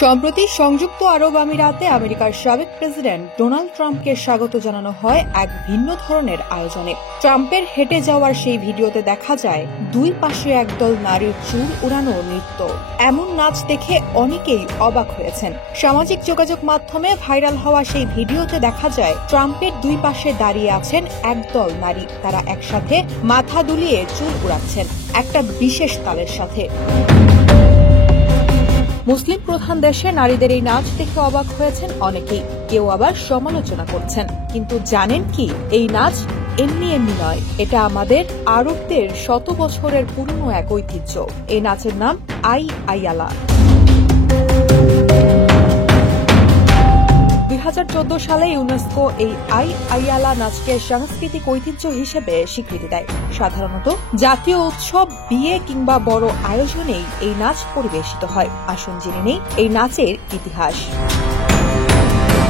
সম্প্রতি সংযুক্ত আরব আমিরাতে আমেরিকার সাবেক প্রেসিডেন্ট ডোনাল্ড ট্রাম্পকে স্বাগত জানানো হয় এক ভিন্ন ধরনের আয়োজনে। ট্রাম্পের হেঁটে যাওয়ার সেই ভিডিওতে দেখা যায় দুই পাশে একদল নারীর চুল উড়ানো নৃত্য। এমন নাচ দেখে অনেকেই অবাক হয়েছেন। সামাজিক যোগাযোগ মাধ্যমে ভাইরাল হওয়া সেই ভিডিওতে দেখা যায় ট্রাম্পের দুই পাশে দাঁড়িয়ে আছেন একদল নারী। তারা একসাথে মাথা দুলিয়ে চুল উড়াচ্ছেন একটা বিশেষ তালের সাথে। মুসলিম প্রধান দেশে নারীদের এই নাচ দেখে অবাক হয়েছেন অনেকেই, কেউ আবার সমালোচনা করছেন। কিন্তু জানেন কি, এই নাচ এমনি নয়, এটা আমাদের আরবদের শত বছরের পুরনো এক ঐতিহ্য। এই নাচের নাম আইয়ালা। 2014 সালে ইউনেস্কো এই আইয়ালা নাচকে সাংস্কৃতিক ঐতিহ্য হিসেবে স্বীকৃতি দেয়। সাধারণত জাতীয় উৎসব, বিয়ে কিংবা বড় আয়োজনেই এই নাচ পরিবেশিত হয়। আসুন জেনে নেই এই নাচের ইতিহাস।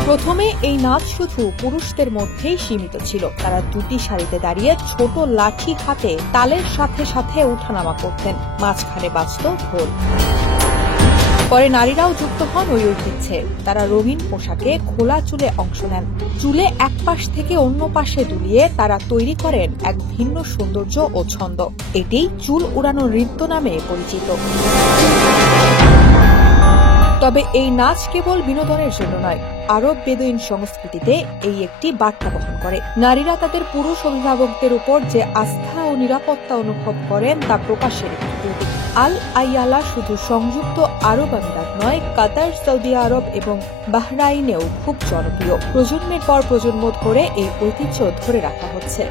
প্রথমে এই নাচ শুধু পুরুষদের মধ্যেই সীমিত ছিল। তারা দুটি সারিতে দাঁড়িয়ে ছোট লাঠি হাতে তালের সাথে সাথে উঠানামা করতেন, মাঝখানে বাজত ঢোল। পরে নারীরাও যুক্ত হন ওই ঐতিহ্যে। তারা রঙিন পোশাকে খোলা চুলে অংশ নেন। চুলে এক পাশ থেকে অন্য পাশে দুলিয়ে তারা তৈরি করেন এক ভিন্ন সৌন্দর্য ও ছন্দ। এটিই চুল উড়ানো নৃত্য নামে পরিচিত। তবে এই নাচ কেবল বিনোদনের জন্য নয়, আরব বেদুইন সংস্কৃতিতে এই একটি বার্তা বহন করে। নারীরা তাদের পুরুষ অভিভাবকদের উপর যে আস্থা ও নিরাপত্তা অনুভব করেন তা প্রকাশের একটি প্রতীক। আইয়ালা শুধু সংযুক্ত আরব আমিরাত নয়, কাতার, সৌদি আরব এবং বাহরাইনেও খুব জনপ্রিয়। প্রজন্মের পর প্রজন্ম ধরে এই ঐতিহ্য ধরে রাখা হচ্ছে।